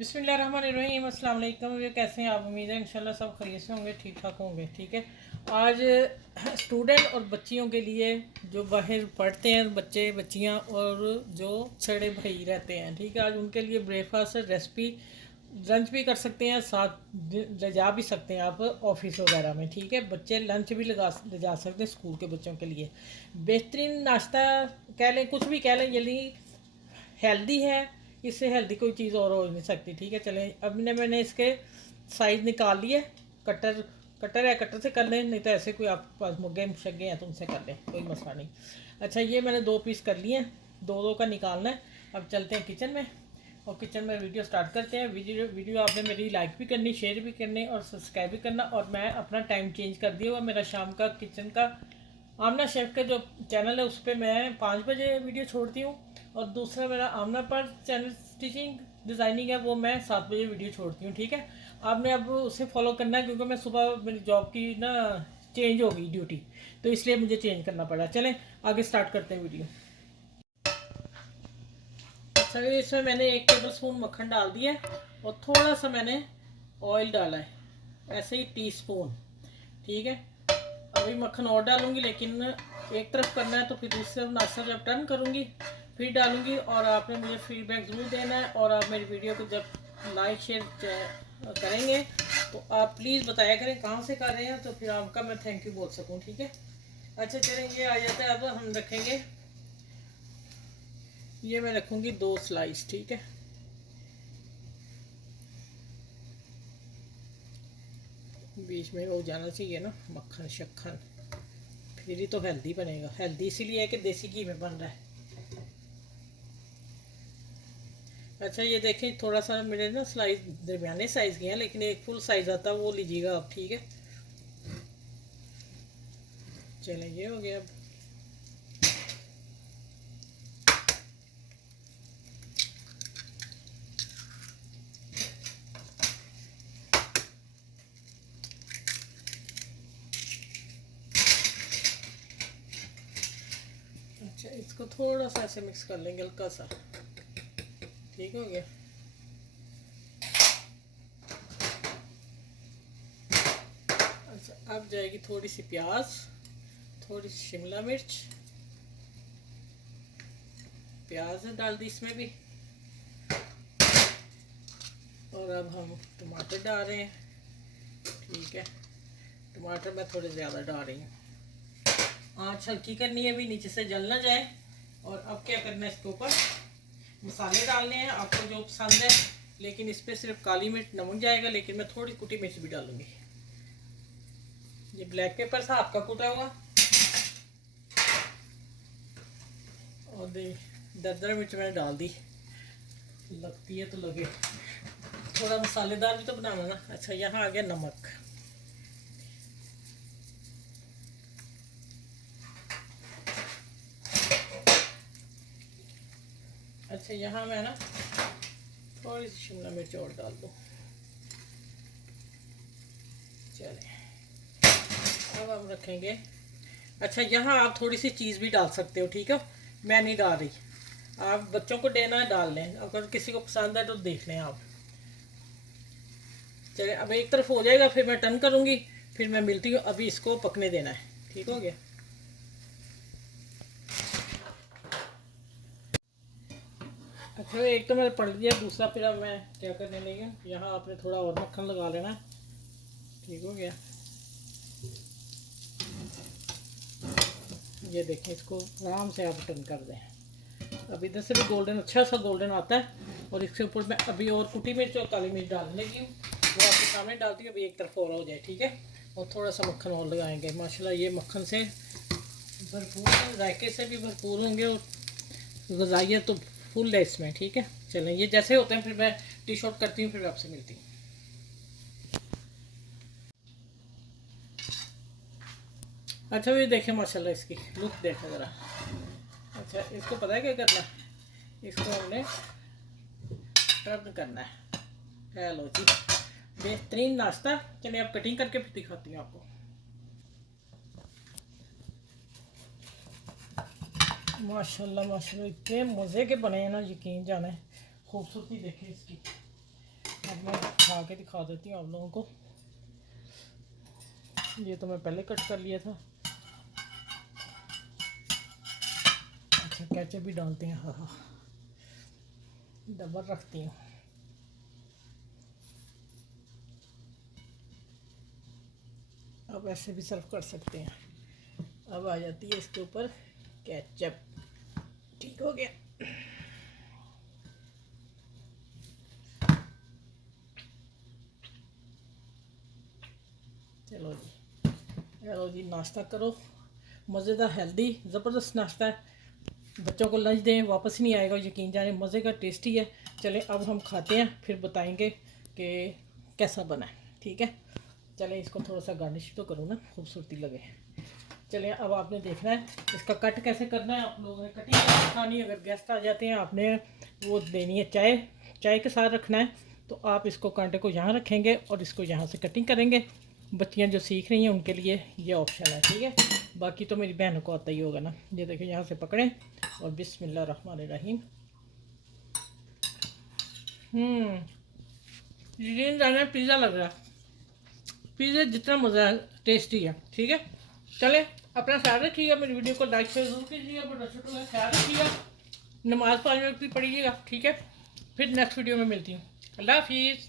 बिस्मिल्लाहिर्रहमानिर्रहीम अस्सलाम वालेकुम। ये कैसे हैं आप? उम्मीद है इंशाल्लाह सब खैरियत से होंगे, ठीक ठाक होंगे। ठीक है, आज स्टूडेंट और बच्चियों के लिए जो बाहर पढ़ते हैं बच्चे बच्चियां और जो छड़े भाई रहते हैं, ठीक है, आज उनके लिए ब्रेकफास्ट रेसिपी लंच भी कर सकते हैं, साथ ले जा भी सकते हैं आप ऑफिस वगैरह में। ठीक है, बच्चे लंच भी ले जा सकते हैं स्कूल के बच्चों के लिए। बेहतरीन नाश्ता कह लें, कुछ भी कह लें, यदि हेल्दी है, इससे हेल्दी कोई चीज़ और हो नहीं सकती। ठीक है, चलें, अब मैंने इसके साइज़ निकाल लिए। कटर कटर है, कटर से कर लें, नहीं तो ऐसे कोई आपके पास मुग्गे शग्गे हैं तो उनसे कर लें, कोई मसला नहीं। अच्छा, ये मैंने 2 पीस कर लिए हैं, दो दो का निकालना है। अब चलते हैं किचन में और किचन में वीडियो स्टार्ट करते हैं। वीडियो आपने मेरी लाइक भी करनी, शेयर भी करनी और सब्सक्राइब भी करना। और मैं अपना टाइम चेंज कर दिया हुआ, मेरा शाम का किचन का आमना शेफ़ का जो चैनल है उस पर मैं 5 बजे वीडियो छोड़ती हूँ, और दूसरा मेरा आमना पर चैनल स्टिचिंग डिज़ाइनिंग है, वो मैं 7 बजे वीडियो छोड़ती हूँ। ठीक है, आपने अब उसे फॉलो करना है, क्योंकि मैं सुबह मेरी जॉब की ना चेंज हो गई ड्यूटी, तो इसलिए मुझे चेंज करना पड़ा। चलें आगे स्टार्ट करते हैं वीडियो। अच्छा, इसमें मैंने 1 टेबल स्पून मक्खन डाल दिया है और थोड़ा सा मैंने ऑयल डाला है, ऐसे ही टीस्पून। ठीक है, अभी मक्खन और डालूंगी, लेकिन एक तरफ करना है तो फिर दूसरी तरफ नाश्ता जब टर्न करूंगी फिर डालूंगी। और आपने मुझे फीडबैक ज़रूर देना है, और आप मेरी वीडियो को जब लाइक शेयर करेंगे तो आप प्लीज़ बताया करें कहाँ से कर रहे हैं, तो फिर आपका मैं थैंक यू बोल सकूँ। ठीक है, अच्छा चलें, ये आ जाता है। अब हम रखेंगे, ये मैं रखूँगी 2 स्लाइस। ठीक है, बीच में हो जाना चाहिए ना मक्खन शक्खन, फिर ही तो हेल्दी बनेगा। हेल्दी इसीलिए है कि देसी घी में बन रहा है। अच्छा, ये देखें, थोड़ा सा मेरे ना स्लाइस दरमियाने साइज़ के हैं, लेकिन एक फुल साइज़ आता है वो लीजिएगा आप। ठीक है, चलें, ये हो गया। अब अच्छा, इसको थोड़ा सा ऐसे मिक्स कर लेंगे, हल्का सा। ठीक हो गया। अच्छा, अब जाएगी थोड़ी सी प्याज, थोड़ी सी शिमला मिर्च, प्याज डाल दी इसमें भी। और अब हम टमाटर डाल रहे हैं। ठीक है, टमाटर मैं थोड़े ज़्यादा डाल रही हूँ। आँच हल्की करनी है, अभी नीचे से जल ना जाए। और अब क्या करना है, इसके ऊपर मसाले डालने हैं आपको जो पसंद है, लेकिन इस पर सिर्फ काली मिर्च नमक जाएगा, लेकिन मैं थोड़ी कुटी मिर्च भी डालूंगी। ये ब्लैक पेपर था आपका कुटा हुआ, और दरदरा मिर्च मैंने डाल दी, लगती है तो लगे, थोड़ा मसालेदार भी तो बनाना ना। अच्छा, यहाँ आ गया नमक। अच्छा, यहाँ मैं ना थोड़ी सी शिमला मिर्च और डाल दूँ। चले, अब हम रखेंगे। अच्छा, यहाँ आप थोड़ी सी चीज़ भी डाल सकते हो। ठीक है, मैं नहीं डाल रही, आप बच्चों को देना है डाल लें, अगर किसी को पसंद है तो देख लें आप। चलिए, अब एक तरफ हो जाएगा, फिर मैं टर्न करूँगी, फिर मैं मिलती हूँ। अभी इसको पकने देना है। ठीक हो गया। अच्छा, एक तो मैंने पढ़ लिया, दूसरा फिर अब मैं क्या करने लगी हूँ, यहाँ आपने थोड़ा और मक्खन लगा लेना है। ठीक हो गया। ये देखें, इसको आराम से आप टर्न कर दें। अब इधर से भी गोल्डन, अच्छा सा गोल्डन आता है। और इसके ऊपर मैं अभी और कुटी मिर्च और काली मिर्च डालने लगी हूँ, वो आपके सामने डालती हूँ। अभी एक तरफ और हो जाए। ठीक है, और थोड़ा सा मक्खन और लगाएंगे। माशाल्लाह, ये मक्खन से भरपूर, जायके से भी भरपूर होंगे, और ग़िज़ाइयत तो फुल है इसमें। ठीक है, चलें, ये जैसे होते हैं फिर मैं डिश आउट करती हूँ, फिर आपसे मिलती हूँ। अच्छा, ये देखें, माशाल्लाह इसकी लुक देखें ज़रा। अच्छा, इसको पता है क्या करना, इसको हमने टर्न करना है। हेलो जी, बेहतरीन नाश्ता। चलिए, अब कटिंग करके फिर दिखाती हूँ आपको। माशाल्लाह माशाल्लाह, इतने मज़े के बने हैं ना, यकीन जाने। खूबसूरती देखें इसकी, बना के दिखा देती हूँ आप लोगों को। ये तो मैं पहले कट कर लिया था। अच्छा केचप भी डालते हैं, हाँ हाँ डबल रखती हूँ। अब ऐसे भी सर्व कर सकते हैं। अब आ जाती है इसके ऊपर केचप। ठीक हो गया। चलो जी नाश्ता करो, मज़ेदार हेल्दी ज़बरदस्त नाश्ता है। बच्चों को लंच दें वापस नहीं आएगा यकीन जाने, मज़े का टेस्टी है। चलें अब हम खाते हैं, फिर बताएंगे कि कैसा बना है। ठीक है चलें, इसको थोड़ा सा गार्निश तो करूँ ना, खूबसूरती लगे। चलें अब आपने देखना है इसका कट कैसे करना है। आप लोगों ने कटिंग कैसे खानी है। अगर गेस्ट आ जाते हैं आपने वो देनी है चाय के साथ रखना है, तो आप इसको कांटे को यहाँ रखेंगे और इसको यहाँ से कटिंग करेंगे। बच्चियाँ जो सीख रही हैं उनके लिए ये ऑप्शन है। ठीक है बाकी तो मेरी बहनों को आता ही होगा ना। ये देखिए यहाँ से पकड़ें और बिस्मिल्लाहिर्रहमानिर्रहीम। यकीन जाने पिज़्ज़ा लग रहा है, पिज़्ज़ा जितना मज़ा है टेस्टी है। ठीक है चले अपना ख्याल रखिएगा, मेरी वीडियो को लाइक शेयर जरूर कीजिएगा, बड़ा छोटा का ख्याल रखिएगा, नमाज़ 5 मिनट की पढ़िएगा। ठीक है फिर नेक्स्ट वीडियो में मिलती हूँ। अल्लाह हाफिज़।